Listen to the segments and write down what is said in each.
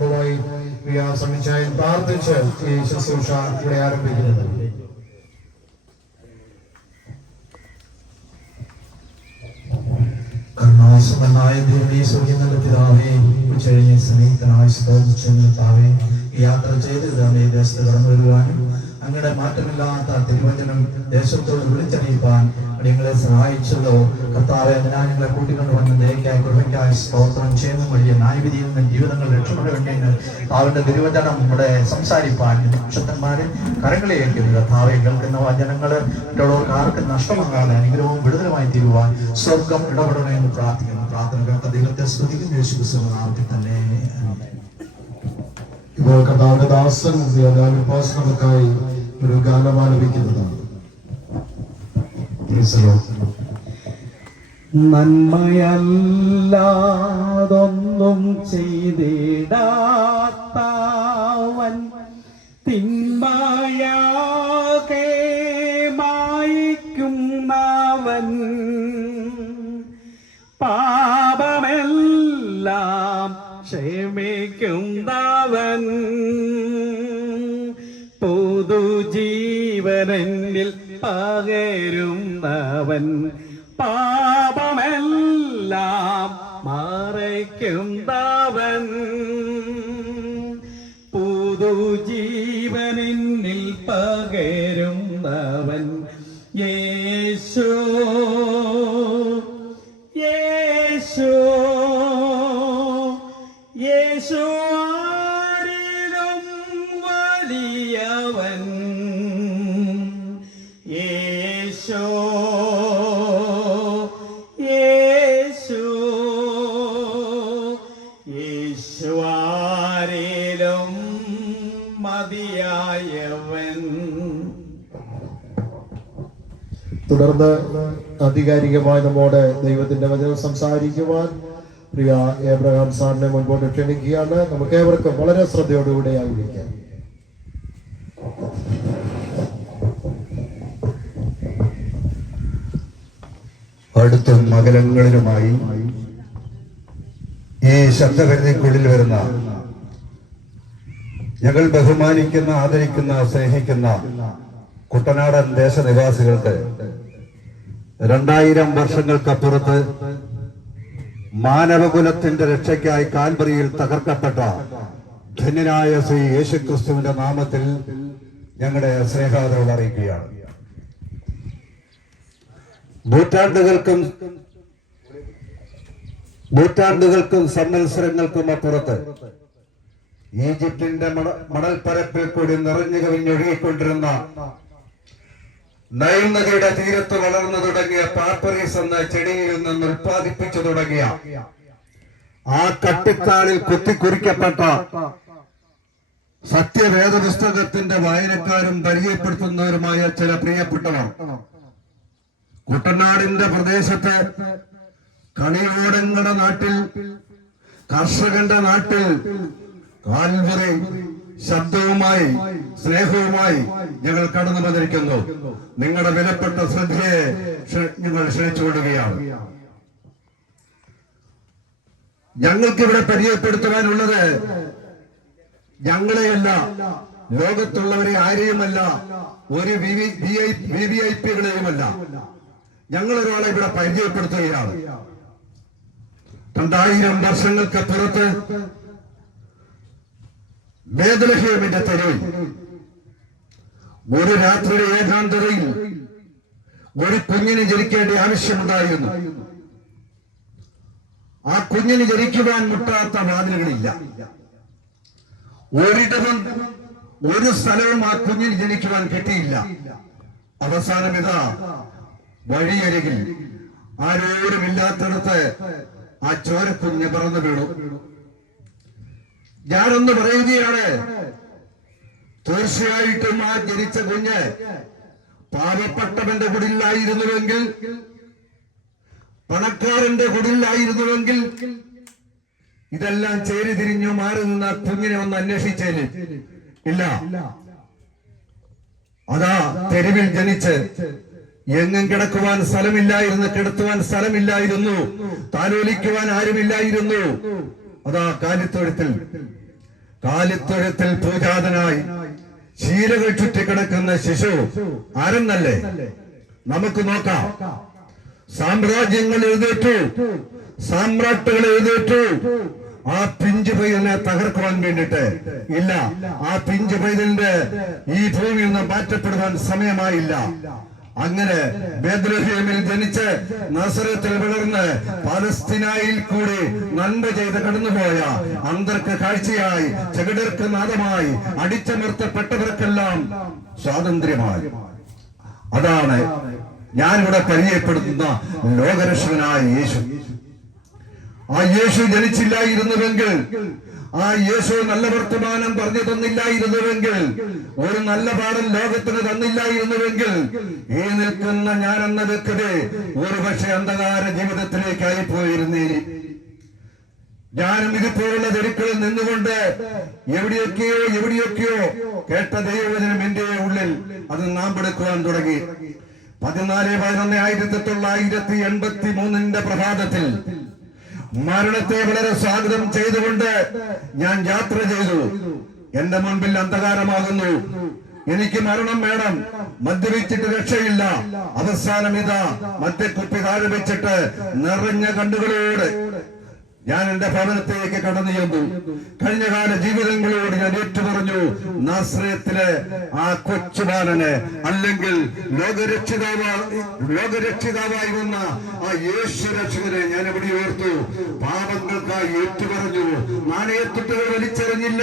കുടുംബമായി സമിച്ചായും പ്രാർത്ഥിച്ച് ഈ ശുശ്രൂഷ ഇവിടെ ആരംഭിക്കുന്നത്. കരുണാസമനായ ദൈവമേ, സ്വർഗ്ഗീയ പിതാവേ, ഉച്ചഴിഞ്ഞ് സ്നേഹിതനായ കർത്താവേ, യാത്ര ചെയ്ത് ഈ ദേശത്ത് കടന്നു വരുവാനും അങ്ങയുടെ മാറ്റമില്ലാത്ത തിരുവചനം ദേശത്തോട് വിളിച്ചറിയിപ്പാൻ നിങ്ങളെ സഹായിച്ചല്ലോ കർത്താവെ. അതിനാൽ നിങ്ങളെ കൂട്ടിക്കൊണ്ടുവന്ന ദയക്കായി കൃപയ്ക്കായി സ്തോത്രം ചെയ്യുന്ന വഴിയ ന്യായവിധിയിൽ നിന്ന് ജീവിതങ്ങൾ രക്ഷപ്പെടേണ്ടെങ്കിൽ അവരുടെ തിരുവചനം ഇവിടെ സംസാരിപ്പാൻ നക്ഷത്രന്മാരെ കരങ്ങളെ ഏൽക്കുന്നത് കർത്താവെ. കേൾക്കുന്ന വചനങ്ങൾ ആർക്കും നഷ്ടമാകാതെ അനുഗ്രഹവും വിടുതലുമായി തീരുവാൻ സ്വർഗം ഇടപെടണമെന്ന് പ്രാർത്ഥിക്കുന്നു. പ്രാർത്ഥന കേട്ട ദൈവത്തെ സ്തുതിക്കുന്ന യേശുക്രിസ്തുവിന്റെ നാമത്തിൽ തന്നെ. ഇപ്പോൾ കർത്താവിന്റെ ദാസൻ നമുക്കായി ഒരു ഗാനം ആലപിക്കുന്നതാണ്. നന്മയല്ലാതൊന്നും ചെയ്തിടാത്തവൻ തിന്മയാകെ മായിക്കുന്നവൻ പാപമെല്ലാം ക്ഷമിക്കുന്നവൻ പുതുജീവനിൽ പകരുന്നവൻ പാപമെല്ലാം മറയ്ക്കുന്നവൻ പുതുജീവനിൽ പകരുന്നവൻ യേശു യേശു യേശു ആരിലും വലിയവൻ യേശു യേശു യേശു ആരിലും മതിയായവൻ. തുടർന്ന് ആധികാരികമായി നമ്മോട് ദൈവത്തിന്റെ വചനം സംസാരിക്കുവാൻ പ്രിയ ഏബ്രഹാം സാറിനെ മുൻപോട്ട് ക്ഷണിക്കുകയാണ്. നമുക്ക് ഏവർക്കും വളരെ ശ്രദ്ധയോടുകൂടെ ആയിരിക്കാം. അടുത്തും അകലങ്ങളിലുമായി ഈ ശബ്ദപരിധിക്കുള്ളിൽ വരുന്ന ഞങ്ങൾ ബഹുമാനിക്കുന്ന, ആദരിക്കുന്ന, സ്നേഹിക്കുന്ന കുട്ടനാടൻ ദേശനിവാസികൾക്ക് 2000 വർഷങ്ങൾക്കപ്പുറത്ത് മാനവകുലത്തിന്റെ രക്ഷയ്ക്കായി കാൽവറിയിൽ തകർക്കപ്പെട്ട ധന്യനായ ശ്രീ യേശുക്രിസ്തുവിന്റെ നാമത്തിൽ ഞങ്ങളുടെ സ്നേഹാദരവ് അറിയിക്കുകയാണ്. നൂറ്റാണ്ടുകൾക്കും സംവത്സരങ്ങൾക്കും അപ്പുറത്ത് ഈജിപ്തിന്റെ മണൽപ്പരപ്പിൽ കൂടി നിറഞ്ഞു കവിഞ്ഞൊഴുകിക്കൊണ്ടിരുന്ന നൈൽ നദിയുടെ തീരത്ത് വളർന്നു തുടങ്ങിയ പാപ്പറീസ് എന്ന ചെടിയിൽ നിന്ന് ഉൽപ്പാദിപ്പിച്ചു തുടങ്ങിയ ആ കട്ടിത്താളിൽ കുത്തിക്കുറിക്കപ്പെട്ട സത്യവേദ പുസ്തകത്തിന്റെ വായനക്കാരും പരിചയപ്പെടുത്തുന്നവരുമായ ചില പ്രിയപ്പെട്ടവർ കുട്ടനാടിന്റെ പ്രദേശത്ത് കളിയോടങ്ങളുടെ നാട്ടിൽ, കർഷകന്റെ നാട്ടിൽ കാൽവറി ശബ്ദവുമായി സ്നേഹവുമായി ഞങ്ങൾ കടന്നു വന്നിരിക്കുന്നു. നിങ്ങളുടെ വിലപ്പെട്ട ശ്രദ്ധയെ ഞങ്ങൾ ക്ഷണിച്ചുകൊള്ളുകയാണ്. ഞങ്ങൾക്കിവിടെ പരിചയപ്പെടുത്തുവാനുള്ളത് ഞങ്ങളെയല്ല, ലോകത്തുള്ളവരെ ആരെയുമല്ല, ഒരു VVIPകളെയുമല്ല. ഞങ്ങളൊരാളെ ഇവിടെ പരിചയപ്പെടുത്തുകയാണ്. 2000 വർഷങ്ങൾക്കപ്പുറത്ത് ബേത്ലഹേമിന്റെ തെരുവിൽ ഒരു രാത്രിയുടെ ഏകാന്തതയിൽ ഒരു കുഞ്ഞിന് ജനിക്കേണ്ട ആവശ്യമുണ്ടായിരുന്നു. ആ കുഞ്ഞിന് ജനിക്കുവാൻ മുട്ടാത്ത വാതിലുകളില്ല. ഒരിടവും ഒരു സ്ഥലവും ആ കുഞ്ഞിന് ജനിക്കുവാൻ കിട്ടിയില്ല. അവസാനം ഇതാ വഴിയരികിൽ ആരോരുമില്ലാത്തടത്ത് ആ ചോരക്കുഞ്ഞ് പറന്നു വീണു. ഞാനൊന്ന് പറയുകയാണ്, തീർച്ചയായിട്ടും ആ ജനിച്ച കുഞ്ഞ് പാവപ്പെട്ടവന്റെ കുടിലായിരുന്നുവെങ്കിൽ, പണക്കാരന്റെ കുടിലായിരുന്നുവെങ്കിൽ ഇതെല്ലാം ചേരിതിരിഞ്ഞു മാറി നിന്ന കുഞ്ഞിനെ ഒന്ന് അന്വേഷിച്ചേന്. ഇല്ല, അതാ തെരുവിൽ ജനിച്ച് എങ്ങും കിടക്കുവാൻ സ്ഥലമില്ലായിരുന്നു, കിടത്തുവാൻ സ്ഥലമില്ലായിരുന്നു, താലോലിക്കുവാൻ ആരുമില്ലായിരുന്നു. അതാ കാലിത്തൊഴുത്തിൽ കാലിത്തൊഴുത്തിൽ പൂജാതനായി ശീലകൾ ചുറ്റിക്കിടക്കുന്ന ശിശു ആരെന്നല്ലേ നമുക്ക് നോക്കാം. സാമ്രാജ്യങ്ങൾ എഴുന്നേറ്റു, സാമ്രാട്ടുകൾ എഴുന്നേറ്റു. ആ പിഞ്ചു പൈതലിനെ തകർക്കുവാൻ വേണ്ടിട്ട് ഇല്ല. ആ പിഞ്ചു പൈതലിന്റെ ഈ ഭൂമിയിൽ നിന്ന് മാറ്റപ്പെടുവാൻ സമയമായില്ല. അങ്ങനെ ബേത്ലഹേമിൽ ജനിച്ച് നസറത്തിൽ വളർന്ന് പലസ്തീനായിൽ കൂടി നന്മ ചെയ്ത് കടന്നുപോയ അന്തർക്ക് കാഴ്ചയായി, ചെകിടർക്ക് നാദമായി, അടിച്ചമർത്തപ്പെട്ടവർക്കെല്ലാം സ്വാതന്ത്ര്യമായി. അതാണ് ഞാനിവിടെ പരിചയപ്പെടുത്തുന്ന ലോകരക്ഷകനായ യേശു. ആ യേശു ജനിച്ചില്ലായിരുന്നുവെങ്കിൽ, ആ യേശു നല്ല വർത്തമാനം പറഞ്ഞു തന്നില്ലായിരുന്നുവെങ്കിൽ, ഒരു നല്ല പാഠം ലോകത്തിന് തന്നില്ലായിരുന്നുവെങ്കിൽ, ഈ നിൽക്കുന്ന ഞാൻ എന്ന വ്യക്തി ഒരുപക്ഷെ അന്ധകാര ജീവിതത്തിലേക്കായി പോയിരുന്നേനെ. ഞാനും ഇതുപോലുള്ള തെരുക്കളിൽ നിന്നുകൊണ്ട് എവിടെയൊക്കെയോ കേട്ട ദൈവവചനം എന്റെ ഉള്ളിൽ അത് നാമ്പെടുക്കുവാൻ തുടങ്ങി. 14/11/1983 പ്രഭാതത്തിൽ മരണത്തെ വളരെ സ്വാഗതം ചെയ്തുകൊണ്ട് ഞാൻ യാത്ര ചെയ്തു. എന്റെ മുൻപിൽ അന്ധകാരമാകുന്നു, എനിക്ക് മരണം വേണം, മദ്യപിച്ചിട്ട് രക്ഷയില്ല. അവസാനം ഇതാ മദ്യക്കുപ്പി താഴെ വെച്ചിട്ട് നിറഞ്ഞ കണ്ണുകളോട് ഞാൻ എന്റെ ഭവനത്തിലേക്ക് കടന്നു ചെന്നു. കഴിഞ്ഞകാല ജീവിതങ്ങളോട് ഞാൻ ഏറ്റുപറഞ്ഞു, നാസറേത്തിലെ ആ കൊച്ചുബാലനെ, അല്ലെങ്കിൽ ലോകരക്ഷിതാവായി വന്ന ആ യേശു രക്ഷകനെ ഞാൻ എവിടെ ഓർത്തു. പാപങ്ങൾക്കായി ഏറ്റുപറഞ്ഞു. നാണയത്തുട്ടുകൾ വലിച്ചെറിഞ്ഞില്ല,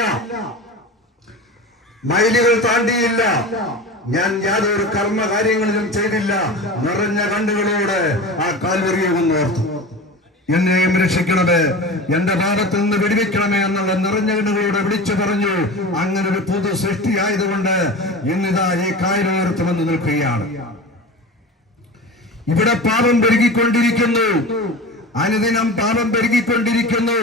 മൈലുകൾ താണ്ടിയില്ല, ഞാൻ യാതൊരു കർമ്മകാര്യങ്ങളിലും ചെയ്തില്ല. നിറഞ്ഞ കണ്ണുകളോട് ആ കാൽവറിയെ വന്നോർത്തു. എന്നെയും രക്ഷിക്കണമേ, എന്റെ പാപത്തിൽ നിന്ന് വെടിവെക്കണമേ എന്നുള്ള നിറഞ്ഞ കണ്ണുകളോട് വിളിച്ചു പറഞ്ഞു. അങ്ങനെ ഒരു പുതു സൃഷ്ടിയായതുകൊണ്ട് ഇന്നിതാ ഈ കായലോരത്ത് വന്ന് നിൽക്കുകയാണ്. ഇവിടെ പാപം പെരുകിക്കൊണ്ടിരിക്കുന്നു, അനുദിനം പാപം പെരുകിക്കൊണ്ടിരിക്കുന്നു.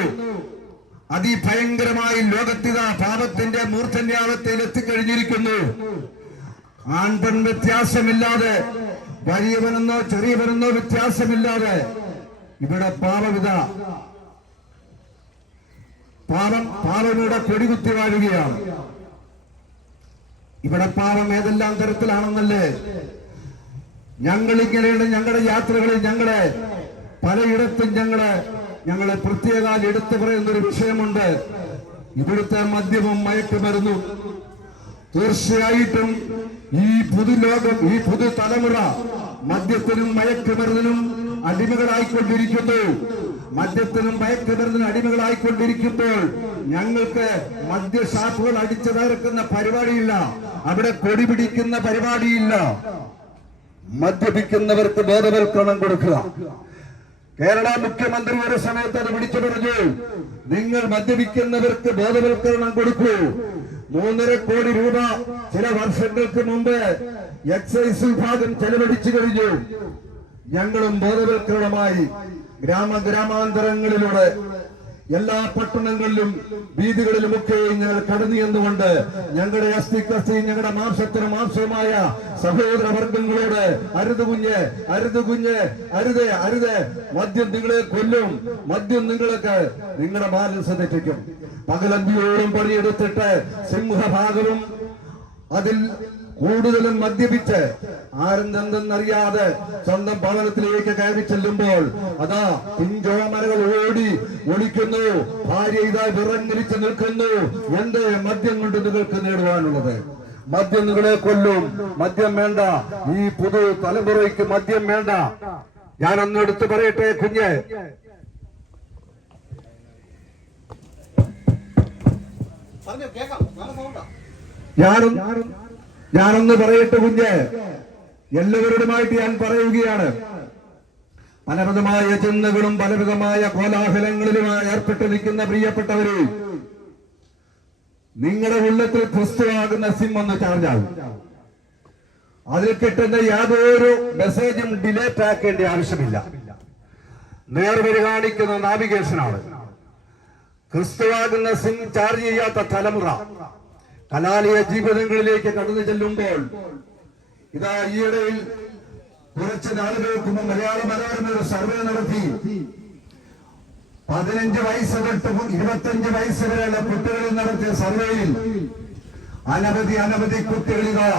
അതിഭയങ്കരമായി ലോകത്തിത പാപത്തിന്റെ മൂർധന്യാവത്തിൽ എത്തിക്കഴിഞ്ഞിരിക്കുന്നു. ആൺപെൺ വ്യത്യാസമില്ലാതെ, വലിയവനെന്നോ ചെറിയവനെന്നോ വ്യത്യാസമില്ലാതെ ഇവിടെ പാപമിവിടെ കൊടികുത്തി വാഴുകയാണ്. ഇവിടെ പാപം ഏതെല്ലാം തരത്തിലാണെന്നല്ലേ. ഞങ്ങളിങ്ങനെയാണ് ഞങ്ങളുടെ യാത്രകളിൽ പലയിടത്തും ഞങ്ങളെ പ്രത്യേക എടുത്തു പറയുന്നൊരു വിഷയമുണ്ട്. ഇവിടുത്തെ മദ്യവും മയക്കുമരുന്നും. തീർച്ചയായിട്ടും ഈ പുതുലോകം, ഈ പുതു തലമുറ മദ്യത്തിനും മയക്കുമരുന്നിനും അടിമകളായിക്കൊണ്ടിരിക്കുന്നു. മദ്യത്തിനും മയക്കുമരുന്നിനും അടിമകളായിക്കൊണ്ടിരിക്കുമ്പോൾ ഞങ്ങൾക്ക് മദ്യഷാപ്പുകൾ അടിച്ചു തകർക്കുന്ന പരിപാടിയില്ല, അവിടെ കൊടി പിടിക്കുന്ന പരിപാടിയില്ല. മദ്യപിക്കുന്നവർക്ക് ബോധവൽക്കരണം കൊടുക്കുക. കേരള മുഖ്യമന്ത്രി ഒരു സമയത്ത് അത് വിളിച്ചു പറഞ്ഞു, നിങ്ങൾ മദ്യപിക്കുന്നവർക്ക് ബോധവൽക്കരണം കൊടുക്കൂ. 3.5 കോടി രൂപ ചില വർഷങ്ങൾക്ക് മുമ്പ് എക്സൈസ് വിഭാഗം ചെലവഴിച്ചു കഴിഞ്ഞു. ഞങ്ങളും ബോധവൽക്കരണമായി ഗ്രാമാന്തരങ്ങളിലൂടെ എല്ലാ പട്ടണങ്ങളിലും വീതികളിലുമൊക്കെ ഞങ്ങൾ കടന്നു ചെന്നുകൊണ്ട് ഞങ്ങളുടെ അസ്ഥിക്കസ്ഥി, ഞങ്ങളുടെ മാംസത്തിന് മാംസവുമായ സഹോദര വർഗങ്ങളോട് അരുത് കുഞ്ഞ്, അരുത് കുഞ്ഞ്, അരുത്, അരുത്, മദ്യം നിങ്ങളെ കൊല്ലും, മദ്യം നിങ്ങളുടെ ബാലൻസ് തെറ്റിക്കും. പകലന്തിയോടും പണിയെടുത്തിട്ട് സിംഹഭാഗവും അതിൽ കൂടുതലും മദ്യപിച്ച് ആരെന്തെന്നറിയാതെ സ്വന്തം ഭവനത്തിലേക്ക് കയറി ചെല്ലുമ്പോൾ അതാ പിഞ്ചോമരകൾ ഓടി ഒളിക്കുന്നു. ഭാര്യ ഇതാ വിറങ്ങലിച്ച് നിൽക്കുന്നു. എന്ത് മദ്യം കൊണ്ട് നിങ്ങൾക്ക് നേടുവാനുള്ളത്? മദ്യം നിങ്ങളെ കൊല്ലും. മദ്യം വേണ്ട, ഈ പുതു തലമുറയ്ക്ക് മദ്യം വേണ്ട. ഞാനൊന്ന് എടുത്തു പറയട്ടെ കുഞ്ഞ്, ഞാനൊന്ന് പറയട്ടെ കുഞ്ഞ്, എല്ലാവരോടുമായിട്ട് ഞാൻ പറയുകയാണ്. പലവിധമായ ചിന്തകളും പലവിധമായ കോലാഹലങ്ങളിലുമായി ഏർപ്പെട്ട് നിൽക്കുന്ന പ്രിയപ്പെട്ടവരെ, നിങ്ങളുടെ ഉള്ളത്തിൽ ക്രിസ്തുവാകുന്ന സിം ഒന്ന് ചാർജ് ആകും. അതിൽ കിട്ടുന്ന യാതൊരു മെസ്സേജും ഡിലേറ്റ് ആക്കേണ്ട ആവശ്യമില്ല. നേർവഴി കാണിക്കുന്ന നാവിഗേഷനാണ്. ക്രിസ്തുവാകുന്ന സിം ചാർജ് ചെയ്യാത്ത തലമുറ കലാലയ ജീവിതങ്ങളിലേക്ക് കടന്നു ചെല്ലുമ്പോൾ ഇതാ ഈയിടയിൽ കുറച്ച് നാളുകൾക്ക് മുമ്പ് മലയാള മനോരമ ഒരു സർവേ നടത്തി. 15 വയസ്സ് തൊട്ട് 25 വയസ്സ് വരെയുള്ള കുട്ടികളിൽ നടത്തിയ സർവേയിൽ അനവധി കുട്ടികളിതാ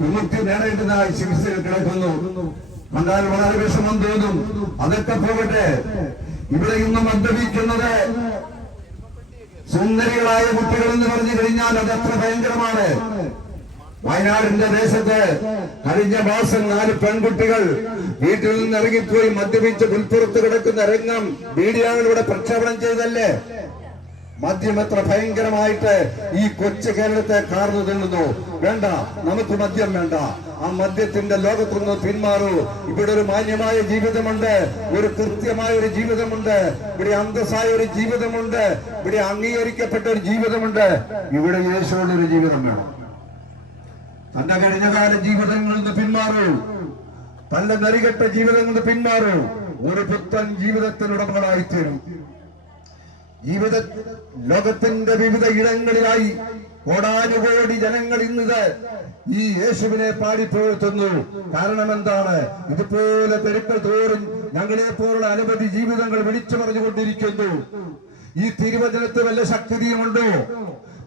വിമുക്തി നേടേണ്ടതായി ചികിത്സയിൽ കിടക്കുന്നു. കണ്ടാൽ വളരെ വിഷമം തോന്നും. അതൊക്കെ പോകട്ടെ, ഇവിടെ ഇന്ന് മദ്യപിക്കുന്നത് സുന്ദരികളായ കുട്ടികൾ എന്ന് പറഞ്ഞു കഴിഞ്ഞാൽ അതത്ര ഭയങ്കരമാണ്. വയനാടിന്റെ ദേശത്ത് കഴിഞ്ഞ മാസം 4 പെൺകുട്ടികൾ വീട്ടിൽ നിന്ന് ഇറങ്ങിപ്പോയി മദ്യപിച്ച് പുൽപ്പുറത്ത് കിടക്കുന്ന രംഗം മീഡിയകളിലൂടെ പ്രക്ഷേപണം ചെയ്തല്ലേ. മദ്യം എത്ര ഭയങ്കരമായിട്ട് ഈ കൊച്ചു കേരളത്തെ കാർന്നു തള്ളുന്നു. വേണ്ട, നമുക്ക് മദ്യം വേണ്ട. ആ മദ്യത്തിന്റെ ലോകത്തുനിന്ന് പിന്മാറൂ. ഇവിടെ ഒരു മാന്യമായ ജീവിതമുണ്ട്, ഒരു കൃത്യമായ ഒരു ജീവിതമുണ്ട്, ഇവിടെ അന്തസ്സായ ഒരു ജീവിതമുണ്ട്, ഇവിടെ അംഗീകരിക്കപ്പെട്ട ഒരു ജീവിതമുണ്ട്. ഇവിടെ യേശുവിന്റെ ഒരു ജീവിതം വേണം. തന്റെ കഴിഞ്ഞകാല ജീവിതങ്ങളിൽ നിന്ന് പിന്മാറൂ, തന്റെ നെറികെട്ട ജീവിതങ്ങളിൽ നിന്ന് പിന്മാറൂ. ഒരു പുത്തൻ ജീവിതത്തിനുടമകളായിത്തീരും. ലോകത്തിന്റെ വിവിധ ഇടങ്ങളിലായി കോടാനുകോടി ജനങ്ങൾ ഇന്നത് ഈ യേശുവിനെ പാടിപ്പോഴ്ത്തുന്നു. കാരണം എന്താണ്? ഇതുപോലെ പെരുക്കൾ തോറും ഞങ്ങളെ പോലുള്ള അനവധി ജീവിതങ്ങൾ വിളിച്ചു പറഞ്ഞുകൊണ്ടിരിക്കുന്നു. ഈ തിരുവചനത്ത് വല്ല ശക്തിയുമുണ്ടോ?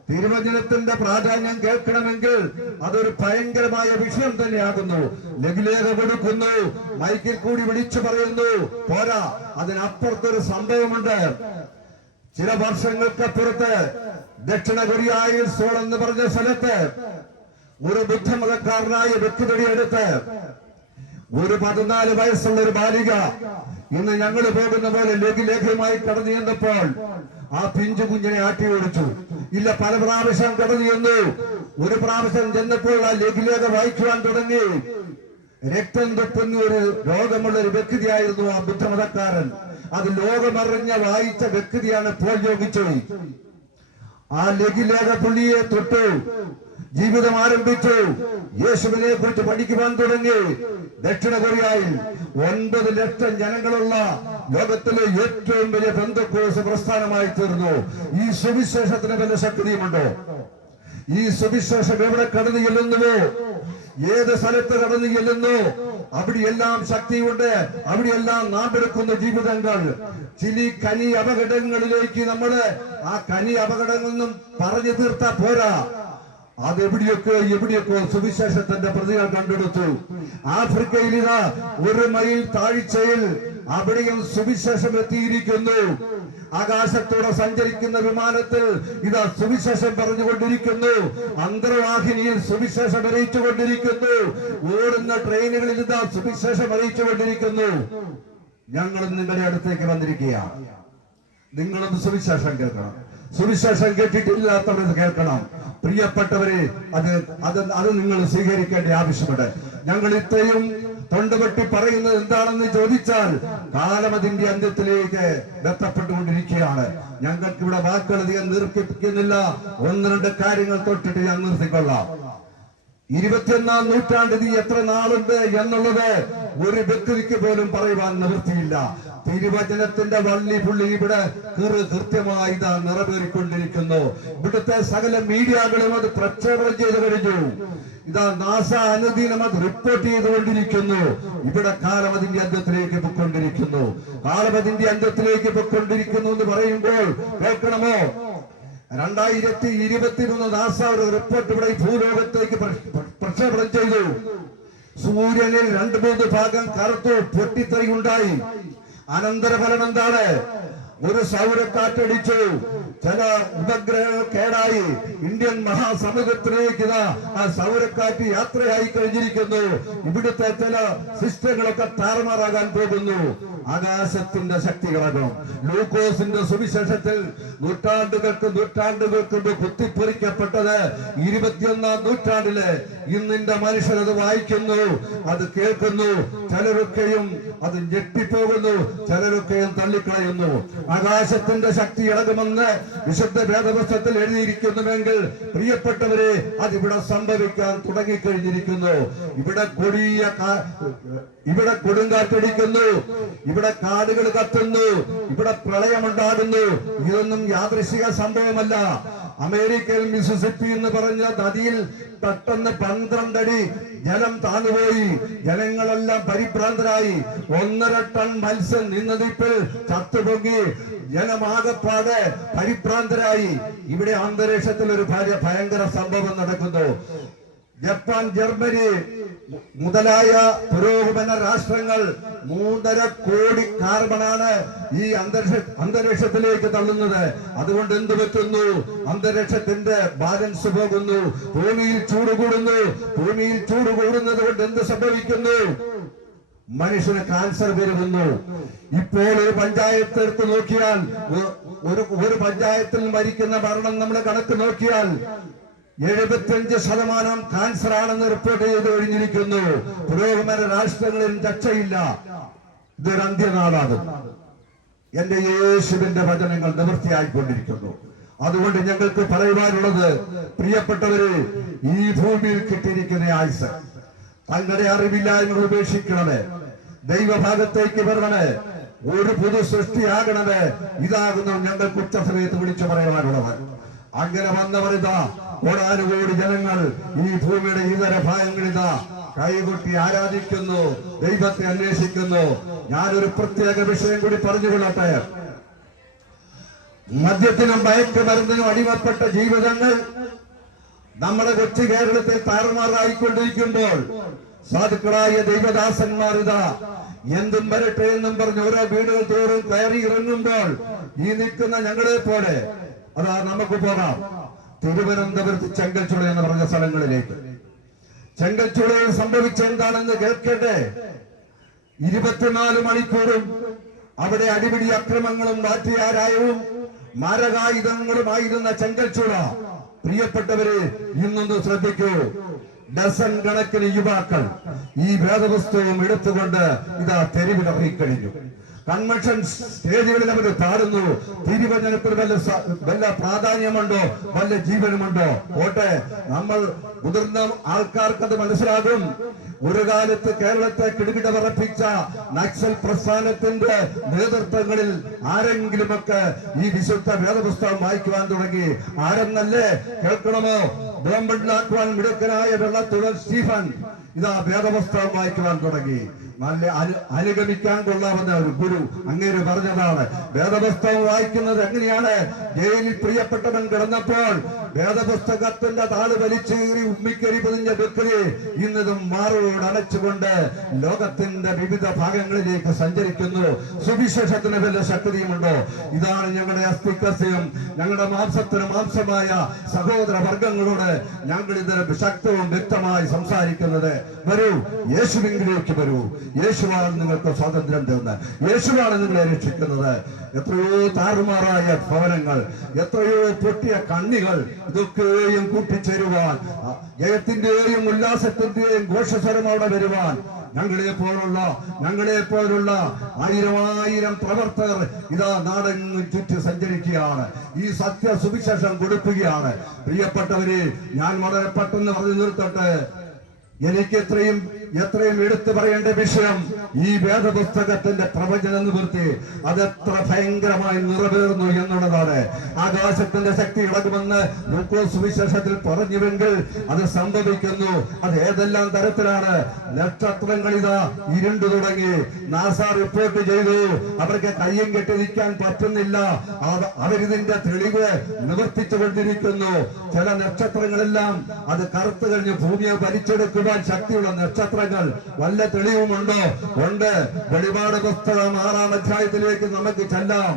തിരുവചനത്തിന്റെ പ്രാധാന്യം കേൾക്കണമെങ്കിൽ അതൊരു ഭയങ്കരമായ വിഷയം തന്നെയാകുന്നു. ലഘുലേഖ കൊടുക്കുന്നു, മൈക്കിൽ കൂടി വിളിച്ചു പറയുന്നു, പോരാ. അതിനപ്പുറത്തൊരു സംഭവമുണ്ട്. ചില വർഷങ്ങൾക്കപ്പുറത്ത് ദക്ഷിണ കൊറിയയിൽ സോൾ എന്ന് പറഞ്ഞ സ്ഥലത്ത് ഒരു ബുദ്ധമതക്കാരനായ വ്യക്തിയെടുത്ത് ഒരു 14 വയസ്സുള്ള ഒരു ബാലിക ഇന്ന് ഞങ്ങൾ പോകുന്ന പോലെ ലഘുലേഖയുമായി കടന്നു ചെന്നപ്പോൾ ആ പിഞ്ചു കുഞ്ഞിനെ ആട്ടി ഓടിച്ചു. ഇല്ല, പല പ്രാവശ്യം കടന്നു ചെന്നു. ഒരു പ്രാവശ്യം ചെന്നപ്പോൾ ആ ലഘുലേഖ വായിക്കുവാൻ തുടങ്ങി. രക്തം തൊട്ടുന്ന ഒരു രോഗമുള്ള ഒരു വ്യക്തിയായിരുന്നു ആ ബുദ്ധമതക്കാരൻ. അത് ലോകമറിഞ്ഞ വായിച്ച വ്യക്തിയാണ് പോൾ യോഗിച്ചോയി. ആ ലഘുലേഖ പുള്ളിയെ തൊട്ടു, ജീവിതം ആരംഭിച്ചു. യേശുവിനെ കുറിച്ച് പഠിക്കുവാൻ തുടങ്ങി. ദക്ഷിണ കൊറിയയിൽ 9 ലക്ഷം ജനങ്ങളുള്ള ലോകത്തിലെ ഏറ്റവും വലിയ പെന്തക്കോസ്ത് പ്രസ്ഥാനമായി തീർന്നു. ഈ സുവിശേഷത്തിന് വല്ല ശക്തിയുമുണ്ടോ? ഈ സുവിശേഷം എവിടെ കടന്നു ചെല്ലുന്നുവോ, ഏത് സ്ഥലത്ത് കടന്നു ചെല്ലുന്നു, അവിടെയെല്ലാം ശക്തിയുണ്ട്. അവിടെയെല്ലാം നാം എടുക്കുന്ന ജീവിതങ്ങൾ ചില കനി അപകടങ്ങളിലേക്ക് നമ്മള് ആ കനി അപകടങ്ങളൊന്നും പറഞ്ഞു തീർത്താ പോരാ. എവിടെയൊക്കെ സുവിശേഷത്തിന്റെ പ്രതികൾ കണ്ടെടുത്തു. ആഫ്രിക്കയിൽ ഇതാ 1 മൈൽ താഴ്ചയിൽ അവിടെയും സുവിശേഷം എത്തിയിരിക്കുന്നു. ആകാശത്തോടെ സഞ്ചരിക്കുന്ന വിമാനത്തിൽ ഇതാ സുവിശേഷം പറഞ്ഞുകൊണ്ടിരിക്കുന്നു. അന്തർവാഹിനിയിൽ സുവിശേഷം അറിയിച്ചുകൊണ്ടിരിക്കുന്നു. ഓടുന്ന ട്രെയിനുകളിൽ ഇതാ സുവിശേഷം അറിയിച്ചുകൊണ്ടിരിക്കുന്നു. ഞങ്ങളും നിങ്ങളുടെ അടുത്തേക്ക് വന്നിരിക്കുകയാണ്. നിങ്ങളൊന്ന് സുവിശേഷം കേൾക്കണം. സുവിശേഷം കേട്ടിട്ടില്ലാത്തവർ കേൾക്കണം. പ്രിയപ്പെട്ടവരെ, അത് നിങ്ങൾ സ്വീകരിക്കേണ്ട ആവശ്യമുണ്ട്. ഞങ്ങൾ ഇത്രയും തൊണ്ടുപെട്ടി പറയുന്നത് എന്താണെന്ന് ചോദിച്ചാൽ കാലം അതിന്റെ അന്ത്യത്തിലേക്ക് ബന്ധപ്പെട്ടുകൊണ്ടിരിക്കുകയാണ്. ഞങ്ങൾക്ക് ഇവിടെ വാക്കുകൾ അധികം ദീർഘിപ്പിക്കുന്നില്ല. 1-2 കാര്യങ്ങൾ തൊട്ടിട്ട് ഞാൻ നിർത്തിക്കൊള്ളാം. 21-ാം നൂറ്റാണ്ടിൽ എത്ര നാളുണ്ട് എന്നുള്ളത് ഒരു വ്യക്തിക്ക് പോലും പറയുവാൻ നിവൃത്തിയില്ല. തിരുവചനത്തിന്റെ വള്ളി പുള്ളി ഇവിടെ കൃത്യമായി ഇതാ നിറവേറിക്കൊണ്ടിരിക്കുന്നു. ഇവിടുത്തെ സകല മീഡിയകളും അത് പ്രക്ഷേപണം ചെയ്തു കഴിഞ്ഞു. ഇതാ നാസ അനുദിനം അത് റിപ്പോർട്ട് ചെയ്തുകൊണ്ടിരിക്കുന്നു. ഇവിടെ കാലം അതിന്റെ അന്ത്യത്തിലേക്ക് പൊയ്ക്കൊണ്ടിരിക്കുന്നു. കാലം അതിന്റെ അന്ത്യത്തിലേക്ക് പൊയ്ക്കൊണ്ടിരിക്കുന്നു എന്ന് പറയുമ്പോൾ കേൾക്കണമോ? 2023 നാസ ഒരു റിപ്പോർട്ട് ഇവിടെ ഭൂലോകത്തേക്ക് പ്രക്ഷേപണം ചെയ്തു. സൂര്യനിൽ 2-3 ഭാഗം കറുത്തു പൊട്ടിത്തെറിയുണ്ടായി. അനന്തരഫലം എന്താണ്? ഒരു സൗരക്കാറ്റടിച്ചു. ചില ഉപഗ്രഹങ്ങൾ കേടായി. ഇന്ത്യൻ മഹാസമുദ്രത്തിലേക്ക് ആ സൗരക്കാറ്റ് യാത്രയായി കഴിഞ്ഞിരിക്കുന്നു. ഇവിടുത്തെ ചില സിസ്റ്റങ്ങളൊക്കെ താറുമാറാകാൻ പോകുന്നു. ആകാശത്തിന്റെ ശക്തി കളകം. ലൂക്കോസിന്റെ സുവിശേഷത്തിൽ നൂറ്റാണ്ടുകൾക്ക് കുത്തിപ്പൊറിക്കപ്പെട്ടത് 21-ാം നൂറ്റാണ്ടില് ഇന്നിന്റെ മനുഷ്യരത് വായിക്കുന്നു, അത് കേൾക്കുന്നു. ചിലരൊക്കെയും അത് ഞെട്ടിപ്പോകുന്നു, ചിലരൊക്കെയും തള്ളിക്കളയുന്നു. ആകാശത്തിന്റെ ശക്തി ഇളകുമെന്ന് വിശുദ്ധ വേദപുസ്തകത്തിൽ എഴുതിയിരിക്കുന്നുവെങ്കിൽ പ്രിയപ്പെട്ടവരെ, അതിവിടെ സംഭവിക്കാൻ തുടങ്ങിക്കഴിഞ്ഞിരിക്കുന്നു. ഇവിടെ കൊടുങ്കാറ്റടിക്കുന്നു, ഇവിടെ കാടുകൾ കത്തുന്നു, ഇവിടെ പ്രളയമുണ്ടാകുന്നു. ഇതൊന്നും യാദൃശിക സംഭവമല്ല. അമേരിക്കയിൽ മിസിസിപ്പി എന്ന് പറഞ്ഞ നദിയിൽ പെട്ടെന്ന് 12 അടി ജലം താന്നുപോയി. ജനങ്ങളെല്ലാം പരിഭ്രാന്തരായി. 1.5 ടൺ മത്സ്യം നിന്നതിപ്പിൽ ചത്തുപൊങ്ങി ജനമാകപ്പാടെ പരിഭ്രാന്തരായി. ഇവിടെ അന്തരീക്ഷത്തിൽ ഒരു ഭയങ്കര സംഭവം നടക്കുന്നു. ജപ്പാൻ, ജർമ്മനി മുതലായ പുരോഗമന രാഷ്ട്രങ്ങൾ 3.5 കോടി കാർബണാണ് ഈ അന്തരീക്ഷത്തിലേക്ക് തള്ളുന്നത്. അതുകൊണ്ട് എന്ത് പറ്റുന്നു? അന്തരീക്ഷത്തിന്റെ ബാലൻസ് പോകുന്നു, ഭൂമിയിൽ ചൂട് കൂടുന്നു. ഭൂമിയിൽ ചൂട് കൂടുന്നത് കൊണ്ട് എന്ത് സംഭവിക്കുന്നു? മനുഷ്യന് ക്യാൻസർ വരുന്നു. ഇപ്പോൾ ഒരു പഞ്ചായത്ത് എടുത്ത് നോക്കിയാൽ, ഒരു പഞ്ചായത്തിൽ മരിക്കുന്ന മരണം നമ്മൾ കണക്ക് നോക്കിയാൽ 75% ക്യാൻസർ ആണെന്ന് റിപ്പോർട്ട് ചെയ്ത് കഴിഞ്ഞിരിക്കുന്നു. പുരോഗമന രാഷ്ട്രങ്ങളിൽ രക്ഷയില്ല. ഇതൊരു അന്ത്യനാളാണ്. എന്റെ യേശുവിന്റെ വചനങ്ങൾ നിവൃത്തിയായിക്കൊണ്ടിരിക്കുന്നു. അതുകൊണ്ട് ഞങ്ങൾക്ക് പറയുവാനുള്ളത്, പ്രിയപ്പെട്ടവര്, ഈ ഭൂമിയിൽ കിട്ടിയിരിക്കുന്ന ആയുസ് തങ്ങളുടെ അറിവില്ലായ്മകൾ ഉപേക്ഷിക്കണമേ, ദൈവഭാഗത്തേക്ക് വരണമേ, ഒരു പുതു സൃഷ്ടിയാകണമേ. ഇതാകുന്നു ഞങ്ങൾക്ക് ഉച്ചസമയത്ത് വിളിച്ചു പറയുവാനുള്ളത്. അങ്ങനെ വന്നവരിതാ കോടാനുകോടി ജനങ്ങൾ ഈ ഭൂമിയുടെ ഇതര ഭാഗങ്ങളിതാ കൈകൊട്ടി ആരാധിക്കുന്നു, ദൈവത്തെ അന്വേഷിക്കുന്നു. ഞാനൊരു പ്രത്യേക വിഷയം കൂടി പറഞ്ഞുകൊള്ളട്ടെ. മദ്യത്തിനും മയക്കുമരുന്നിനും അടിമപ്പെട്ട ജീവിതങ്ങൾ നമ്മുടെ കൊച്ചു കേരളത്തിൽ താറുമാറായിക്കൊണ്ടിരിക്കുമ്പോൾ സാധുക്കളായ ദൈവദാസന്മാർ ഇതാ എന്തും വരട്ടെ എന്നും പറഞ്ഞ് ഓരോ വീടുകൾ തോറും കയറി ഇറങ്ങുമ്പോൾ ഈ നിൽക്കുന്ന ഞങ്ങളെ പോലെ അതാ നമുക്ക് പോകാം തിരുവനന്തപുരത്ത് ചെങ്കൽച്ചുള എന്ന് പറഞ്ഞ സ്ഥലങ്ങളിലേക്ക്. ചെങ്കൽച്ചുളയിൽ സംഭവിച്ച എന്താണെന്ന് കേൾക്കട്ടെ. 24 മണിക്കൂറും അവിടെ അടിപിടി അക്രമങ്ങളും വാറ്റിയാരായവും മാരകായുധങ്ങളുമായിരുന്ന ചെങ്കൽച്ചുള, പ്രിയപ്പെട്ടവരെ, ഇന്നൊന്ന് ശ്രദ്ധിക്കൂ. ഡസൻ കണക്കിന് യുവാക്കൾ ഈ വേദപുസ്തകം എടുത്തുകൊണ്ട് ഇതാ തെരുവിലിറങ്ങിക്കഴിഞ്ഞു. കൺവെൻഷൻ സ്റ്റേജുകളിൽ അവർ പാടുന്നു. തിരുവചനത്തിന് വല്ല പ്രാധാന്യമുണ്ടോ, വല്ല ജീവനുമുണ്ടോ? ഓട്ടെ, നമ്മൾ മുതിർന്ന ആൾക്കാർക്ക് അത് മനസ്സിലാകും. ഒരു കാലത്ത് കേരളത്തെ കിടുകിട വിറപ്പിച്ച നക്സൽ പ്രസ്ഥാനത്തിന്റെ നേതൃത്വങ്ങളിൽ ആരെങ്കിലുമൊക്കെ ഈ വിശുദ്ധ വേദപുസ്തകം വായിക്കുവാൻ തുടങ്ങി. ആരെന്നല്ലേ കേൾക്കണമോ? ബോംബുണ്ടാക്കുവാൻ മിടുക്കനായ വെള്ളത്തുവൽ സ്റ്റീഫൻ ഇതാ വേദപുസ്തകം വായിക്കുവാൻ തുടങ്ങി. നല്ല അനുഗമിക്കാൻ കൊള്ളാമെന്ന ഒരു ഗുരു അങ്ങേര് പറഞ്ഞതാണ്. വേദപുസ്തകം വായിക്കുന്നത് എങ്ങനെയാണ്? ജയിലിൽ പ്രിയപ്പെട്ടവൻ കിടന്നപ്പോൾ വേദപുസ്തകത്തിന്റെ താള് വലിച്ചേറി ഉമ്മിക്കരി പൊതിഞ്ഞ വ്യക്തി ഇന്നതും മാറോട് അണച്ചുകൊണ്ട് ലോകത്തിന്റെ വിവിധ ഭാഗങ്ങളിലേക്ക് സഞ്ചരിക്കുന്നു. സുവിശേഷത്തിന് വല്ല ശക്തിയുമുണ്ടോ? ഇതാണ് ഞങ്ങളുടെ അസ്ഥിക്കസ്യം. ഞങ്ങളുടെ മാംസത്തിന് മാംസമായ സഹോദര വർഗങ്ങളോട് ഞങ്ങൾ ഇതിന് ശക്തവും വ്യക്തമായി സംസാരിക്കുന്നത്. വരൂ, യേശുവിലേക്ക് വരൂ. യേശുവാണ് നിങ്ങൾക്ക് സ്വാതന്ത്ര്യം തരുന്നത്. യേശുവാണ് നിങ്ങളെ രക്ഷിക്കുന്നത്. എത്രയോ താറുമാറായ ഭവനങ്ങൾ, എത്രയോ പൊട്ടിയ കണ്ണികൾ, ഇതൊക്കെയും കൂട്ടിച്ചേരുവാൻ, ജയത്തിന്റെയും ഉല്ലാസത്തിന്റെയും ഘോഷസ്വരം അവിടെ വരുവാൻ ഞങ്ങളെ പോലുള്ള ആയിരം പ്രവർത്തകർ ഇതാ നാടെങ്ങും ചുറ്റി സഞ്ചരിക്കുകയാണ്. ഈ സത്യ സുവിശേഷം കൊടുക്കുകയാണ്. പ്രിയപ്പെട്ടവരെ, ഞാൻ വളരെ പെട്ടെന്ന് പറഞ്ഞു നിർത്തട്ടെ. എനിക്ക് എത്രയും എടുത്തു പറയേണ്ട വിഷയം ഈ വേദപുസ്തകത്തിന്റെ പ്രവചന നിവൃത്തി അതെത്ര ഭയങ്കരമായി നിറവേറുന്നു എന്നുള്ളതാണ്. ആകാശത്തിന്റെ ശക്തി ഇളകുമെന്ന് ലൂക്കോസ് സുവിശേഷത്തിൽ പറഞ്ഞുവെങ്കിൽ അത് സംഭവിക്കുന്നു. അത് ഏതെല്ലാം തരത്തിലാണ്? നക്ഷത്രങ്ങളിതാ ഇരുണ്ടു തുടങ്ങി. നാസ റിപ്പോർട്ട് ചെയ്തു, അവർക്ക് കയ്യും കെട്ടി നിൽക്കാൻ പറ്റുന്നില്ല. അവരിതിന്റെ തെളിവ് നിവർത്തിച്ചുകൊണ്ടിരിക്കുന്നു. ചില നക്ഷത്രങ്ങളെല്ലാം അത് കറുത്തു കഴിഞ്ഞ് ഭൂമിയെ വലിച്ചെടുക്കുവാൻ ശക്തിയുള്ള നക്ഷത്രങ്ങൾ. വല്ല തെളിവുമുണ്ടോ? ഉണ്ട്. വെളിപാട് പുസ്തകം 6-ാം അധ്യായത്തിലേക്ക് നമുക്ക് ചെല്ലാം.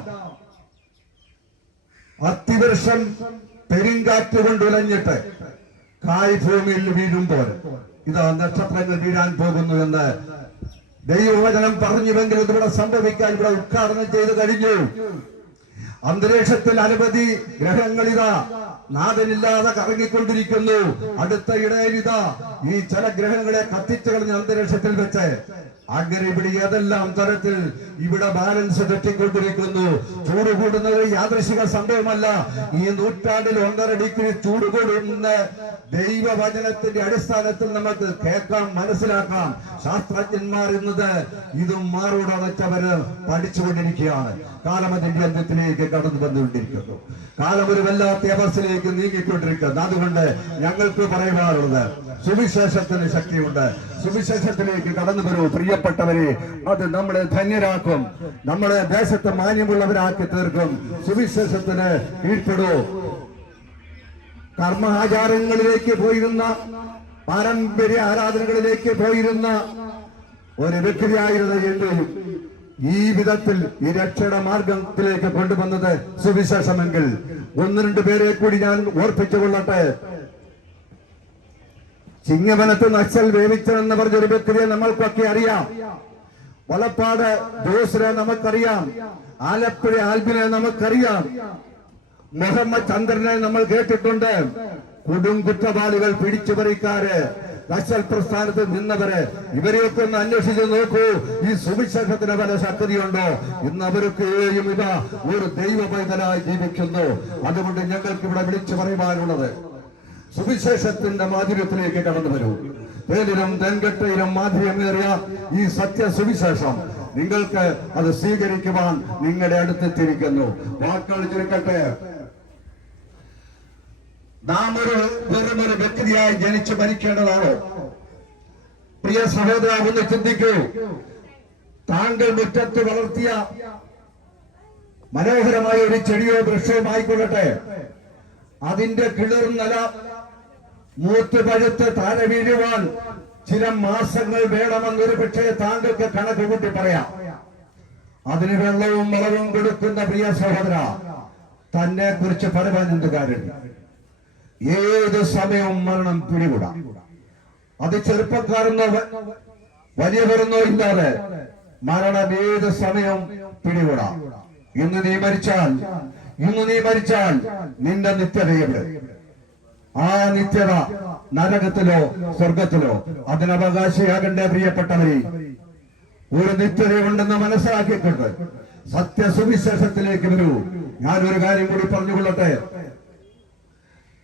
അത്തിവൃക്ഷം പെരുങ്കാറ്റ് കൊണ്ടുലഞ്ഞിട്ട് കായ് ഭൂമിയിൽ വീഴുമ്പോൾ ഇതാ നക്ഷത്രങ്ങൾ വീഴാൻ പോകുന്നു എന്ന് ദൈവവചനം പറഞ്ഞുവെങ്കിൽ ഇതിവിടെ സംഭവിക്കാൻ ഇവിടെ ഉദ്ഘാടനം ചെയ്തു കഴിഞ്ഞു. അന്തരീക്ഷത്തിൽ അനവധി ഗ്രഹങ്ങളിതാ നാഥനില്ലാതെ കറങ്ങിക്കൊണ്ടിരിക്കുന്നു. അടുത്ത ഇടയിലിതാ ഈ ചില ഗ്രഹങ്ങളെ കത്തിച്ചു കളഞ്ഞ അന്തരീക്ഷത്തിൽ വെച്ച് അങ്ങനെ ഇവിടെ ഏതെല്ലാം തരത്തിൽ ഇവിടെ ബാലൻസ് തെറ്റിക്കൊണ്ടിരിക്കുന്നു. ചൂട് കൂടുന്നത് യാദൃശിക സംഭവമല്ല. ഈ നൂറ്റാണ്ടിൽ 1.5 ഡിഗ്രി ചൂട് കൂടുന്ന ദൈവവചനത്തിന്റെ അടിസ്ഥാനത്തിൽ നമുക്ക് കേൾക്കാം, മനസ്സിലാക്കാം. ശാസ്ത്രജ്ഞന്മാർ ഇന്നത് ഇതും മാറോടച്ചവര് പഠിച്ചുകൊണ്ടിരിക്കുകയാണ്. കാലം അതിന്റെ അന്ത്യത്തിലേക്ക് കടന്നു വന്നുകൊണ്ടിരിക്കുന്നു. കാലം ഒരു വല്ലാത്ത അവസ്ഥയിലേക്ക് നീങ്ങിക്കൊണ്ടിരിക്കുന്നു. അതുകൊണ്ട് ഞങ്ങൾക്ക് പറയുവാനുള്ളത്, സുവിശേഷത്തിന് ശക്തിയുണ്ട്. സുവിശേഷത്തിലേക്ക് കടന്നു വരൂ പ്രിയപ്പെട്ടവരെ. അത് നമ്മളെ ധന്യരാക്കും, നമ്മളെ ദേശത്ത് മാന്യമുള്ളവരാക്കി തീർക്കും. സുവിശേഷത്തിന് കീഴ്പ്പെടൂ. കർമ്മ ആചാരങ്ങളിലേക്ക് പോയിരുന്ന, പാരമ്പര്യ ആരാധനകളിലേക്ക് പോയിരുന്ന ഒരു വ്യക്തിയായിരുന്ന എന്നെയും ഈ വിധത്തിൽ ഈ രക്ഷയുടെ മാർഗത്തിലേക്ക് കൊണ്ടുവന്നത് സുവിശേഷമെങ്കിൽ ഒന്ന് രണ്ട് പേരെ കൂടി ഞാൻ ഓർപ്പിച്ചുകൊള്ളട്ടെ. ചിങ്ങവനത്ത് നക്സൽ വേവിച്ചെന്ന് പറഞ്ഞൊരു വ്യക്തിയെ നമ്മൾക്കൊക്കെ അറിയാം. വലപ്പാട് ജോസിനെ നമുക്കറിയാം. ആലപ്പുഴ ആൽബിനെ നമുക്കറിയാം. മുഹമ്മദ് ചന്ദ്രനെ നമ്മൾ കേട്ടിട്ടുണ്ട്. കൊടും കുറ്റവാളികൾ, പിടിച്ചുപറിക്കാര്, നക്സൽ പ്രസ്ഥാനത്ത് നിന്നവര്, ഇവരെയൊക്കെ ഒന്ന് അന്വേഷിച്ച് നോക്കൂ. ഈ സുവിശേഷത്തിന് പല ശക്തിയുണ്ടോ? ഇന്ന് അവരൊക്കെയും ഇതാ ഒരു ദൈവ പൈതലായി ജീവിക്കുന്നു. അതുകൊണ്ട് ഞങ്ങൾക്ക് ഇവിടെ വിളിച്ചു പറയുവാനുള്ളത്, സുവിശേഷത്തിന്റെ മാധുര്യത്തിലേക്ക് കടന്നു വരൂ. തേനിലും തെൻകെട്ടയിലും മാധുര്യമേറിയ ഈ സത്യ സുവിശേഷം നിങ്ങൾക്ക് അത് സ്വീകരിക്കുവാൻ നിങ്ങളുടെ അടുത്തെത്തിയിരിക്കുന്നു. വാക്കുകൾ ചുരുക്കട്ടെ. നാം വെറുമൊരു വ്യക്തിയായി ജനിച്ചു മരിക്കേണ്ടതാണോ? പ്രിയ സഹോദര, ഒന്ന് ചിന്തിക്കൂ. താങ്കൾ മുറ്റത്ത് വളർത്തിയ മനോഹരമായ ഒരു ചെടിയോ വൃക്ഷവും ആയിക്കൊള്ളട്ടെ, അതിന്റെ കിളിർന്നല മൂത്ത് പഴുത്ത് താഴെ വീഴുവാൻ ചില മാസങ്ങൾ വേണമെന്നൊരു പക്ഷേ താങ്കൾക്ക് കണക്ക് കൂട്ടി പറയാം. അതിന് വെള്ളവും വളവും കൊടുക്കുന്ന പ്രിയ സഹോദര, തന്നെ കുറിച്ച് പറയുവാൻ എന്ത് കാര്യം? ഏത് സമയവും മരണം പിടികൂടാം. അത് ചെറുപ്പക്കാരെന്നോ വലിയവരെന്നോ ഇല്ലാതെ മരണം ഏത് സമയവും പിടികൂടാം. ഇന്ന് നീ മരിച്ചാൽ നിന്റെ നിത്യത എവിടെ? ആ നിത്യത നരകത്തിലോ സ്വർഗത്തിലോ? അതിനവകാശിയാകണ്ടേ പ്രിയപ്പെട്ടവരെ? ഒരു നിത്യതയുണ്ടെന്ന് മനസ്സിലാക്കിയിട്ടുണ്ട്. സത്യസുവിശേഷത്തിലേക്ക് വരൂ. ഞാനൊരു കാര്യം കൂടി പറഞ്ഞുകൊള്ളട്ടെ.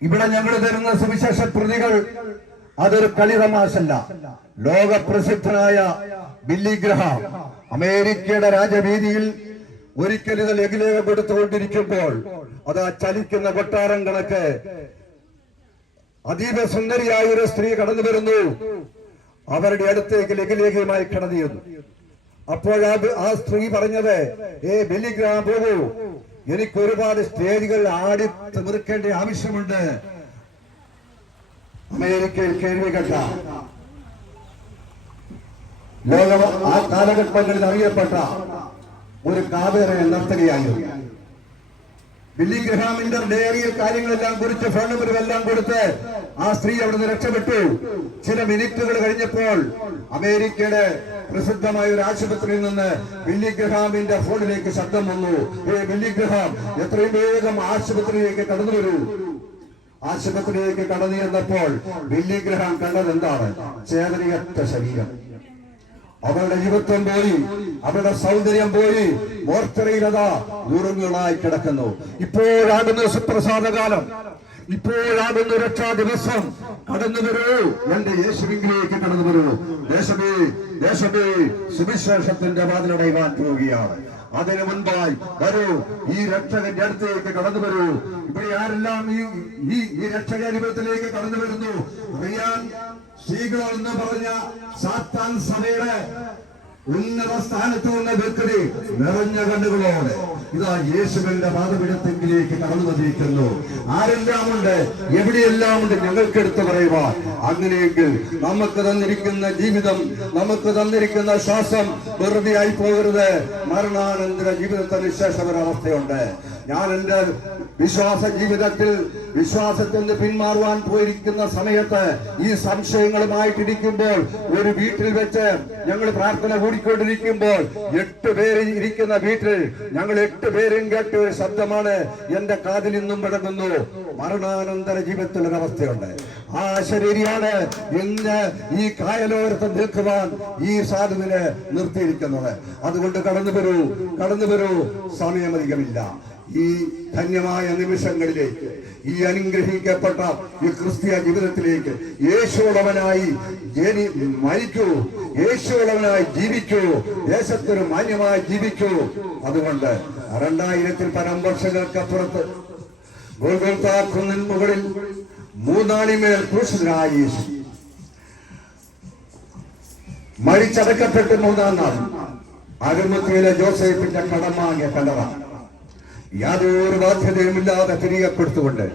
ഇവിടെ ഞങ്ങൾ തരുന്ന സുവിശേഷ പ്രതികൾ അതൊരു കളിതമാശല്ല. ലോകപ്രസിദ്ധനായ ബില്ലി ഗ്രഹാം അമേരിക്കയുടെ രാജവീതിയിൽ ഒരിക്കൽ ഇത് ലഘുലേഖ കൊടുത്തുകൊണ്ടിരിക്കുമ്പോൾ അത് ആ ചലിക്കുന്ന കൊട്ടാരം കണക്ക് അതീവ സുന്ദരിയായ ഒരു സ്ത്രീ കടന്നു വരുന്നു. അവരുടെ അടുത്തേക്ക് ലഘുലേഖയുമായി കടന്നു ചെന്നു. അപ്പോൾ ആ സ്ത്രീ പറഞ്ഞത്, ബില്ലി ഗ്രഹാം പോകൂ, എനിക്ക് ഒരുപാട് സ്റ്റേജുകൾ ആടി തീർക്കേണ്ട ആവശ്യമുണ്ട്. അമേരിക്കയിൽ കേൾവി കേട്ട ലോക ആ കാലഘട്ടങ്ങളിൽ അറിയപ്പെട്ട ഒരു കാവേര നർത്തകിയായിരുന്നു. ബില്ലി ഗ്രഹാമിന്റെ ഡയറിയിൽ കാര്യങ്ങളെല്ലാം കുറിച്ച് ഫോൺ നമ്പറും എല്ലാം കൊടുത്ത് ആ സ്ത്രീ അവിടുന്ന് രക്ഷപ്പെട്ടു. ചില മിനിറ്റുകൾ കഴിഞ്ഞപ്പോൾ അമേരിക്കയുടെ പ്രസിദ്ധമായ ഒരു ആശുപത്രിയിൽ നിന്ന് ബില്ലി ഗ്രഹാമിന്റെ ഫോണിലേക്ക് ശബ്ദം വന്നു. ബില്ലി ഗ്രഹാം, എത്രയും വേഗം ആശുപത്രിയിലേക്ക് കടന്നു വരൂ. ആശുപത്രിയിലേക്ക് കടന്നു ചെന്നപ്പോൾ ബില്ലി ഗ്രഹാം കണ്ടത് എന്താണ്? ചേതനയറ്റ ശരീരം. അവരുടെ യുവത്വം പോയി, അവരുടെ സൗന്ദര്യം പോയി. മോർച്ചറിയിലതാ നുറുങ്ങുകളായി കിടക്കുന്നു. ഇപ്പോഴാകുന്ന സുപ്രസാദകാലം, ഇപ്പോഴാകുന്ന രക്ഷാ ദിവസം. കടന്നു വരൂ, എന്റെ യേശുവിലേക്ക് കടന്നു വരൂ. ദേശമേ സുവിശേഷത്തിന്റെ വാതിലടയുവാൻ പോവുകയാണ്. അതിനു മുൻപായി വരൂ, ഈ രക്ഷകന്റെ അടുത്തേക്ക് കടന്നു വരൂ. ഇവിടെ ആരെല്ലാം ഈ രക്ഷകാരിപത്തിലേക്ക് കടന്നു വരുന്നു? റിയാൻ സ്ത്രീകൾ എന്ന് പറഞ്ഞ സാത്താൻ സഭയുടെ ഉന്നത സ്ഥാനത്ത് വന്ന വ്യക്തി നിറഞ്ഞ കണ്ണുകളോടെ ഇതാ യേശുവിന്റെ പാദപീഠത്തിലേക്ക് കടന്നു വന്നിരിക്കുന്നു. ആരെല്ലാം ഉണ്ട്, എവിടെയെല്ലാം ഉണ്ട്, ഞങ്ങൾക്ക് എടുത്തു പറയുവാൻ. അങ്ങനെയെങ്കിൽ നമുക്ക് തന്നിരിക്കുന്ന ജീവിതം, നമുക്ക് തന്നിരിക്കുന്ന ശ്വാസം വെറുതെ ആയി പോകരുത്. മരണാനന്തര ജീവിതത്തിന് ശേഷം ഒരവസ്ഥയുണ്ട്. ഞാൻ എന്റെ വിശ്വാസ ജീവിതത്തിൽ വിശ്വാസത്തിൽ നിന്ന് പിന്മാറുവാൻ പോയിരിക്കുന്ന സമയത്ത് ഈ സംശയങ്ങളുമായിട്ടിരിക്കുമ്പോൾ ഒരു വീട്ടിൽ വെച്ച് ഞങ്ങൾ പ്രാർത്ഥന കൂടിക്കൊണ്ടിരിക്കുമ്പോൾ 8 പേര് ഇരിക്കുന്ന വീട്ടിൽ ഞങ്ങൾ 8 പേരും കേട്ട ഒരു ശബ്ദമാണ് എന്റെ കാതിൽ നിന്നും മുഴങ്ങുന്നു. മരണാനന്തര ജീവിതത്തിൽ ഒരവസ്ഥയുണ്ട്. ആ ശരീരമാണ് ഇന്ന് ഈ കായലോരത്ത് നിൽക്കുവാൻ ഈ സാധുവിനെ നിർത്തിയിരിക്കുന്നത്. അതുകൊണ്ട് കടന്നു വരൂ, സമയമധികമില്ല. ഈ ധന്യമായ നിമിഷങ്ങളിലേക്ക്, ഈ അനുഗ്രഹിക്കപ്പെട്ട ഈ ക്രിസ്തീയ ജീവിതത്തിലേക്ക് യേശുവുള്ളവനായി മരിക്കൂ, യേശുവുള്ളവനായി ജീവിക്കൂ, ദേശത്തൊരു മാന്യമായി ജീവിക്കൂ. അതുകൊണ്ട് 2000-ൽ പരം വർഷങ്ങൾക്കപ്പുറത്ത് ഗോൽഗോൽഥാ കുന്നിൻ മുകളിൽ 3 നാളിന്മേൽ ക്രൂശിതനായ യേശു മരിച്ചടക്കപ്പെട്ട് 3-ാം നാൾ അരുമത്തിയിലെ ജോസഫിന്റെ കടമാങ്ങിയ കല്ലറ യാതൊരു ബാധ്യതയുമില്ലാതെ തിരികെ കൊടുത്തുകൊണ്ട്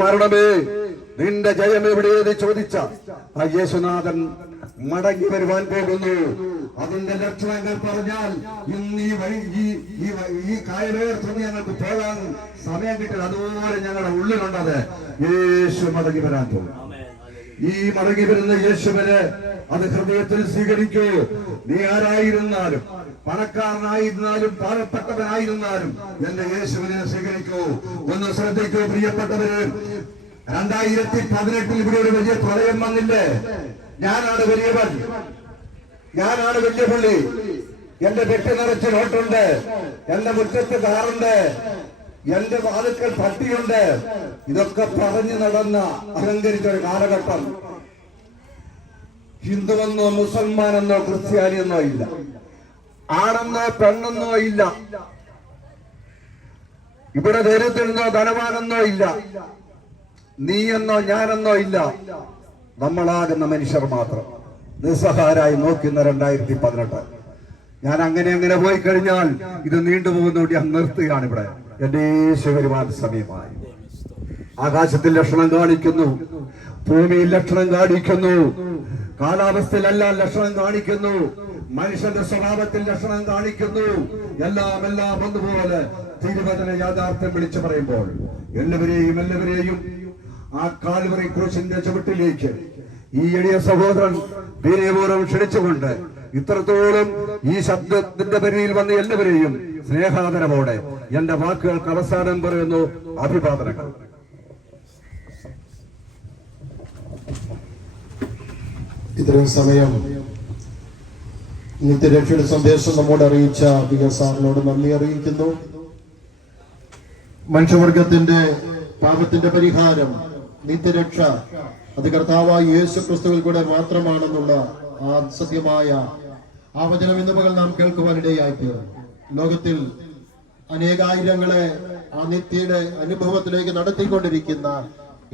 മരണമേ നിന്റെ ജയം എവിടെയെന്ന് ചോദിച്ച ആ യേശുനാഥൻ മടങ്ങി വരുവാൻ പോകുന്നു. അതിന്റെ ലക്ഷണങ്ങൾ പറഞ്ഞാൽ ഇന്ന് ഈ കായലേർത്ത് ഞങ്ങൾക്ക് പോകാൻ സമയം കിട്ടില്ല. അതുപോലെ ഞങ്ങളുടെ ഉള്ളിലുണ്ടത് യേശു മടങ്ങി വരാൻ പോകും. ഈ മടങ്ങി വരുന്ന യേശുവിനെ അത് ഹൃദയത്തിൽ സ്വീകരിക്കൂ. നീ ആരായിരുന്നാലും, പണക്കാരനായിരുന്നാലും പാവപ്പെട്ടവനായിരുന്നാലും എന്റെ യേശുവിനെ സ്വീകരിക്കൂ. ഒന്ന് ശ്രദ്ധിക്കൂ പ്രിയപ്പെട്ടവര്. 2018 ഇവിടെ ഒരു വലിയ പ്രളയം വന്നില്ലേ? ഞാനാണ് വലിയവൻ, ഞാനാണ് വലിയ പുള്ളി, എന്റെ വെട്ടി നിറച്ച് നോട്ടുണ്ട്, എന്റെ മുറ്റത്ത് കാറുണ്ട്, എന്റെ വാതുക്കൽ പട്ടിയുണ്ട്. ഇതൊക്കെ പറഞ്ഞു നടന്ന അലങ്കരിച്ച ഒരു കാലഘട്ടം. ഹിന്ദുവെന്നോ മുസൽമാനെന്നോ ക്രിസ്ത്യാനിയെന്നോ ഇല്ല, ആണെന്നോ പെണ്ണെന്നോ ഇല്ല, ഇവിടെ ദരിദ്രനോ ധനവാനെന്നോ ഇല്ല, നീയെന്നോ ഞാനെന്നോ ഇല്ല. നമ്മളാകുന്ന മനുഷ്യർ മാത്രം നിസ്സഹാരായി നോക്കുന്ന 2018. ഞാൻ അങ്ങനെ പോയി കഴിഞ്ഞാൽ ഇത് നീണ്ടുപോകുന്നോണ്ട് ഞാൻ നിർത്തുകയാണ്. ഇവിടെ എന്റെ യേശുവരുമാൻ സമയമായി. ആകാശത്തിൽ ലക്ഷണം കാണിക്കുന്നു, ഭൂമിയിൽ ലക്ഷണം കാണിക്കുന്നു, കാലാവസ്ഥയിലെല്ലാം ലക്ഷണം കാണിക്കുന്നു, മനുഷ്യന്റെ സ്വഭാവത്തിൽ ലക്ഷണം കാണിക്കുന്നു. എല്ലാം ഒന്നുപോലെ തിരുവചന യാഥാർത്ഥ്യം വിളിച്ചു പറയുമ്പോൾ എല്ലാവരെയും ആ കാൽവറി ക്രൂശിന്റെ ചുവട്ടിലേക്ക് ഈ എളിയ സഹോദരൻ വിനയപൂർവ്വം ക്ഷണിച്ചുകൊണ്ട് ഇത്രത്തോളം ഈ ശബ്ദത്തിന്റെ പരിധിയിൽ വന്ന എല്ലാവരെയും സ്നേഹാദരവോടെ എന്റെ വാക്കുകൾക്ക് അവസാനം പറയുന്നു. അഭിവാദനങ്ങൾ. ഇത്രയും സമയം നിത്യരക്ഷയുടെ സന്ദേശം നമ്മോട് അറിയിച്ച വികസാറിനോട് നന്ദി അറിയിക്കുന്നു. മനുഷ്യവർഗത്തിന്റെ പാപത്തിന്റെ പരിഹാരം, നിത്യരക്ഷ അത് കർത്താവായ യേശു ക്രിസ്തുവിൽ കൂടെ മാത്രമാണെന്നുള്ള ആ സത്യമായ ആ വചനം ഇന്ന് പകൽ നാം കേൾക്കുവാനിടയായി തീർന്നു. ലോകത്തിൽ അനേകായിരങ്ങളെ ആ നിത്യയുടെ അനുഭവത്തിലേക്ക് നടത്തിക്കൊണ്ടിരിക്കുന്ന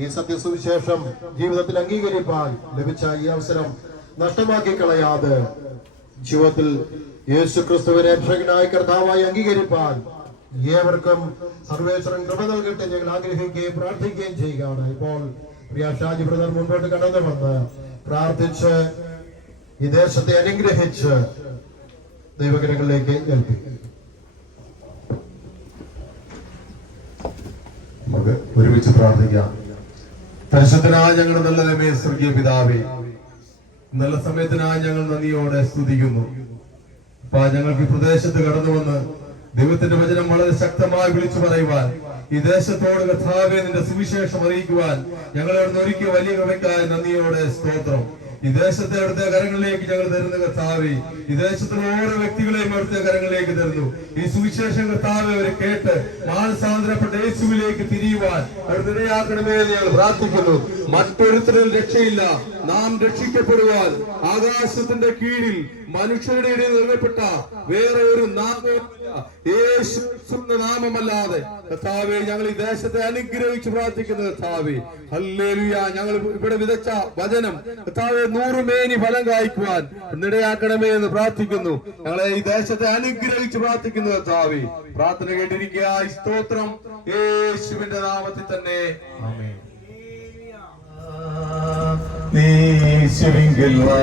ഈ സത്യസുവിശേഷം ജീവിതത്തിൽ അംഗീകരിപ്പാൻ ലഭിച്ച ഈ അവസരം നഷ്ടമാക്കി കളയാതെ ജീവിതത്തിൽ യേശു ക്രിസ്തുവിനെ രക്ഷകനായി കർത്താവായി അംഗീകരിപ്പാൻ ഏവർക്കും സർവേശ്വരൻ കൃപ നൽകട്ടെ ഞങ്ങൾ ആഗ്രഹിക്കുകയും പ്രാർത്ഥിക്കുകയും ചെയ്യുകയാണ്. ഇപ്പോൾ പ്രിയ ഷാജി ബ്രദർ മുൻപോട്ട് കടന്നു വന്ന് പ്രാർത്ഥിച്ച് ഈ ദേശത്തെ അനുഗ്രഹിച്ച് ദൈവകരങ്ങളിലേക്ക് ഏൽപ്പിക്കും. നമുക്ക് ഒരുമിച്ച് പ്രാർത്ഥിക്കാം. പരിശുദ്ധനായ ഞങ്ങളുടെ നല്ല ദൈവമേ, സ്വർഗീയ പിതാവേ, നല്ല സമയത്തിനായി ഞങ്ങൾ നന്ദിയോടെ സ്തുതിക്കുന്നു. അപ്പൊ ഞങ്ങൾക്ക് ഈ പ്രദേശത്ത് കടന്നു വന്ന് ദൈവത്തിന്റെ വചനം വളരെ ശക്തമായി വിളിച്ചു പറയുവാൻ, ഈ ദേശത്തോട് കർത്താവേ നിന്റെ സുവിശേഷം അറിയിക്കുവാൻ ഞങ്ങളെ ഒരുക്കിയ വലിയ കൃപയ്ക്കായി നന്ദിയോടെ സ്തോത്രം. ഈ ദേശത്തെ അവിടുത്തെ കരങ്ങളിലേക്ക് ഞങ്ങൾ തരുന്ന കർത്താവേ, ഈ ദേശത്തുള്ള ഓരോ വ്യക്തികളെയും അവിടുത്തെ കരങ്ങളിലേക്ക് തരുന്നു. ഈ സുവിശേഷം കർത്താവെ അവരെ കേട്ട് മാനസാന്തരപ്പെട്ട യേശുവിലേക്ക് തിരിയുവാൻ അവിടുത്തെ ഇടയാക്കണമേ എന്ന് ഞങ്ങൾ പ്രാർത്ഥിക്കുന്നു. മറ്റൊരുത്തരും രക്ഷയില്ല, നാം രക്ഷിക്കപ്പെടുവാൻ ആകാശത്തിന്റെ കീഴിൽ മനുഷ്യരുടെ ഇടയിൽ നൽകപ്പെട്ട വേറെ ഒരു നാമമില്ല, യേശു നാമമല്ലാതെ. കർത്താവേ, ഞങ്ങൾ ഈ ദേശത്തെ അനുഗ്രഹിച്ച് പ്രാർത്ഥിക്കുന്നു. കർത്താവേ, ഹല്ലേലൂയ. ഞങ്ങൾ ഇവിടെ വിതച്ച വചനം കർത്താവേ 100 മേനി ഫലം കായ്ക്കുവാൻ ഇടയാക്കണമേ എന്ന് പ്രാർത്ഥിക്കുന്നു. ഞങ്ങളെ ഈ ദേശത്തെ അനുഗ്രഹിച്ച് പ്രാർത്ഥിക്കുന്നു. കർത്താവേ, പ്രാർത്ഥന കേട്ടിരിക്കുക. സ്തോത്രം യേശുവിന്റെ നാമത്തിൽ തന്നെ. ആമേൻ. യേശുവിങ്കൽ വാ